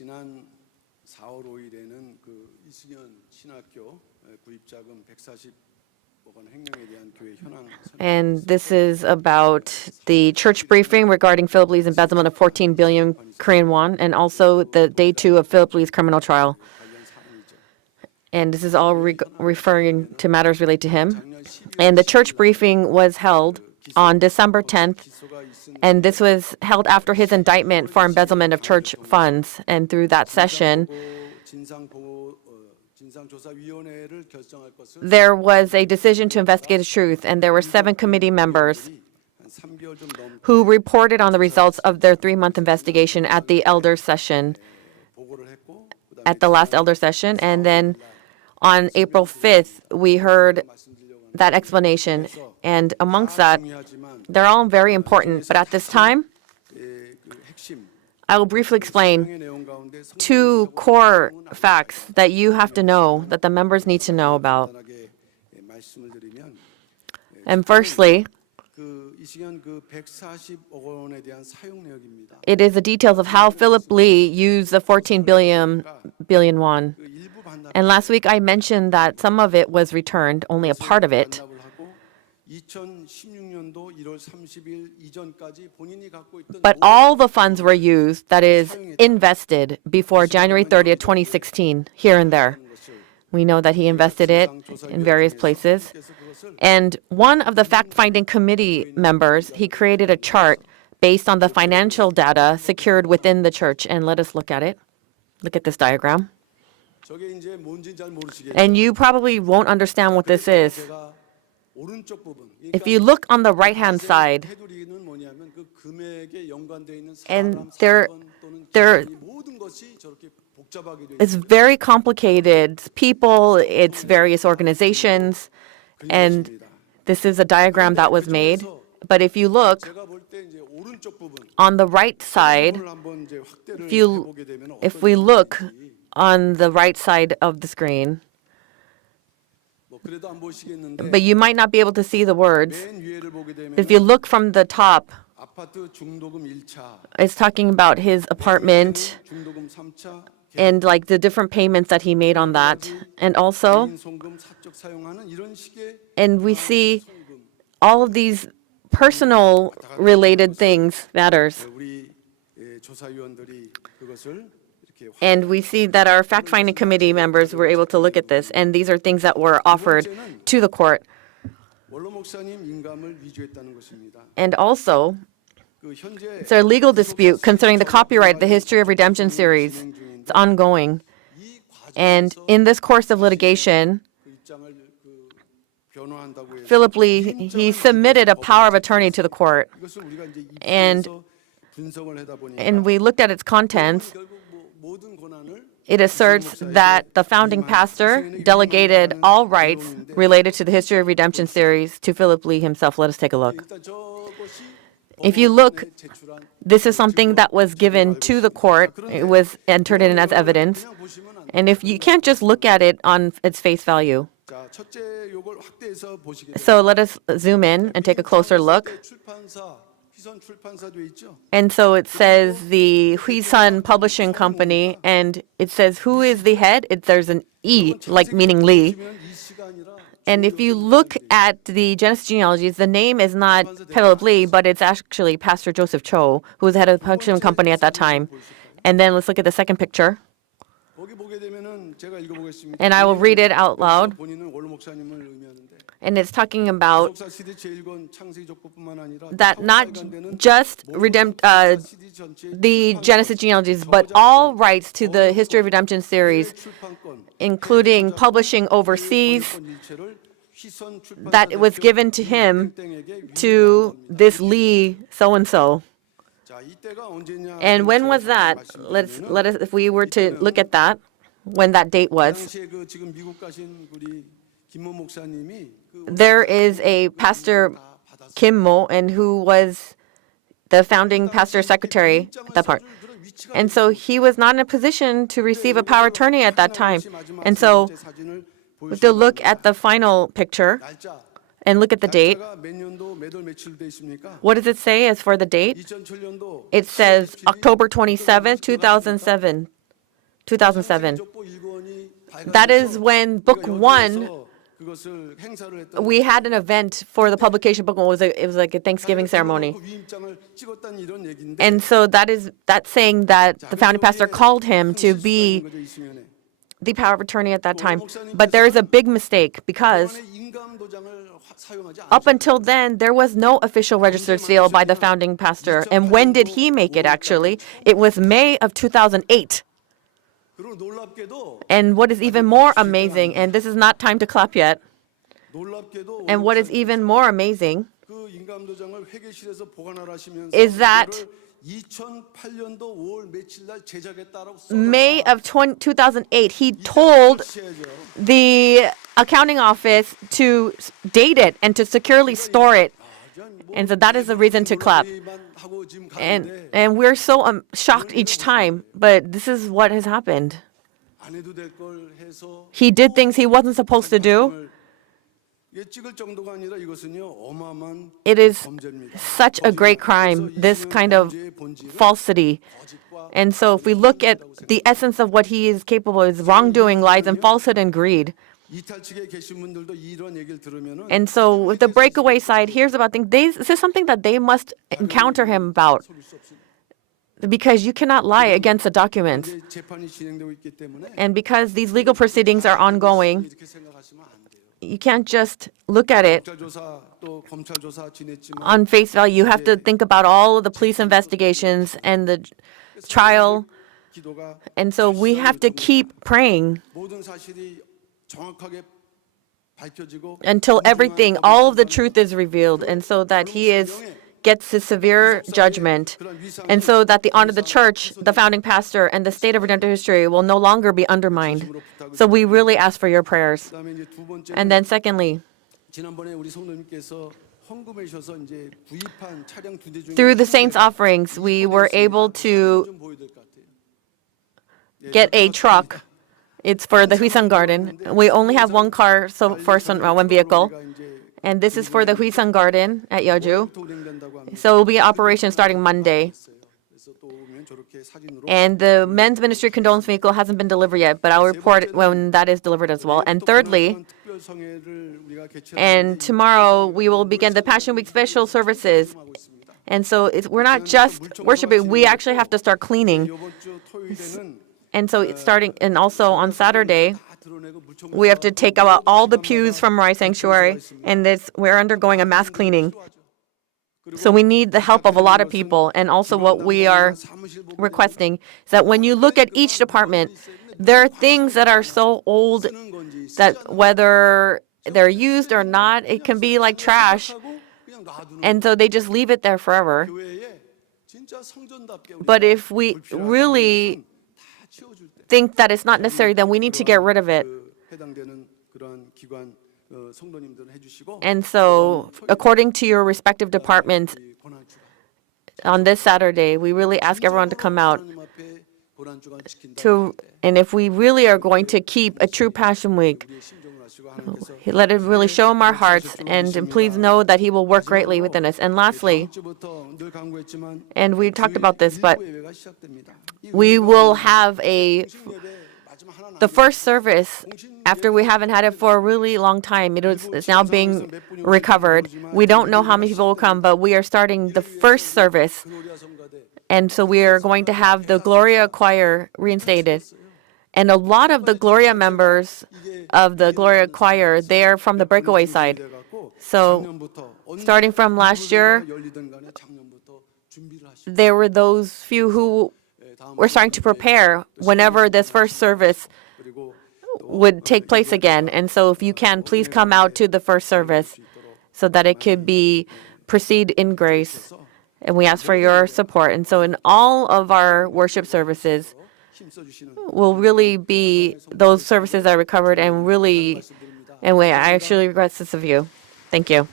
지난 4월 5일에는 그 이승현 신학교 구입자금 140억 원 횡령에 대한 교회 현황. And this is about the church briefing regarding Philip Lee's embezzlement of 14 billion Korean won, and also the day 2 of Philip Lee's criminal trial. And this is all referring to matters related to him. And the church briefing was held on December 10th, and this was held after his indictment for embezzlement of church funds. And through that session, there was a decision to investigate the truth, and there were 7 committee members who reported on the results of their 3-month investigation at the elder session, at the last elder session. And then on April 5th, we heard that explanation. And amongst that, they're all very important. But at this time, I will briefly explain 2 core facts that you have to know, that the members need to know about. And firstly, it is the details of how Philip Lee used the 14 billion won. And last week I mentioned that some of it was returned, only a part of it. But all the funds were used, that is, invested before January 30th, 2016, here and there. We know that he invested it in various places. And one of the fact-finding committee members, he created a chart based on the financial data secured within the church. And let us look at it. Look at this diagram. And you probably won't understand what this is. If you look on the right-hand side, and there it's very complicated. People, it's various organizations, and this is a diagram that was made. But if you look on the right side, if we look on the right side of the screen, but you might not be able to see the words. If you look from the top, it's talking about his apartment and like the different payments that he made on that. And also, and we see all of these personal related things matters. And we see that our fact-finding committee members were able to look at this, and these are things that were offered to the court. And also, it's a legal dispute concerning the copyright of the History of Redemption series. It's ongoing. And in this course of litigation, Philip Lee, he submitted a power of attorney to the court. And we looked at its contents. It asserts that the founding pastor delegated all rights related to the History of Redemption series to Philip Lee himself. Let us take a look. If you look, this is something that was given to the court. It was entered in as evidence. And if you can't just look at it on its face value. So let us zoom in and take a closer look. And so it says the Huisun Publishing Company, and it says who is the head? There's an E, like meaning Lee. And if you look at the Genesis genealogies, the name is not Philip Lee, but it's actually Pastor Joseph Cho, who was the head of the publishing company at that time. And then let's look at the second picture. And I will read it out loud. And it's talking about that not just the Genesis genealogies, but all rights to the History of Redemption series, including publishing overseas, that it was given to him, to this Lee so-and-so. And when was that? Let us, if we were to look at that, when that date was. There is a Pastor Kim Mo, and who was the founding pastor secretary at that part. And so he was not in a position to receive a power of attorney at that time. And so we have to look at the final picture and look at the date. What does it say as for the date? It says October 27th, 2007. 2007. That is when Book 1, we had an event for the publication book. It was like a Thanksgiving ceremony. And so that's saying that the founding pastor called him to be the power of attorney at that time. But there is a big mistake because up until then, there was no official registered seal by the founding pastor. And when did he make it, actually? It was May of 2008. And what is even more amazing, and this is not time to clap yet, and what is even more amazing is that May of 2008, he told the accounting office to date it and to securely store it. And so that is the reason to clap. And we're so shocked each time, but this is what has happened. He did things he wasn't supposed to do. It is such a great crime, this kind of falsity. And so if we look at the essence of what he is capable of, is wrongdoing, lies, and falsehood and greed. And so with the breakaway side hears about things, this is something that they must encounter him about. Because you cannot lie against a document. And because these legal proceedings are ongoing, you can't just look at it on face value. You have to think about all of the police investigations and the trial. And so we have to keep praying until everything, all of the truth is revealed, and so that he gets his severe judgment, and so that the honor of the church, the founding pastor, and the state of redemptive history will no longer be undermined. So we really ask for your prayers. And then secondly, through the saints' offerings, we were able to get a truck. It's for the Huisang Garden. We only have one car, so one vehicle. And this is for the Huisang Garden at Yeoju. So it will be in operation starting Monday. And the men's ministry condolence vehicle hasn't been delivered yet, but I'll report when that is delivered as well. And thirdly, and tomorrow we will begin the Passion Week special services. And so we're not just worshiping, we actually have to start cleaning. And so it's starting, and also on Saturday, we have to take out all the pews from Rai Sanctuary, and we're undergoing a mass cleaning. So we need the help of a lot of people, and also what we are requesting is that when you look at each department, there are things that are so old that whether they're used or not, it can be like trash, and so they just leave it there forever. But if we really think that it's not necessary, then we need to get rid of it. And so, according to your respective departments, on this Saturday, we really ask everyone to come out. And if we really are going to keep a true Passion Week, let it really show him our hearts, and please know that he will work greatly within us. And lastly, and we talked about this, but we will have the first service after we haven't had it for a really long time. It's now being recovered. We don't know how many people will come, but we are starting the first service. And so we are going to have the Gloria choir reinstated. And a lot of the Gloria members of the Gloria choir, they are from the breakaway side. So starting from last year, there were those few who were starting to prepare whenever this first service would take place again. And so if you can, please come out to the first service so that it could proceed in grace. And we ask for your support. And so in all of our worship services will really be those services that are recovered, and I actually request this of you. Thank you.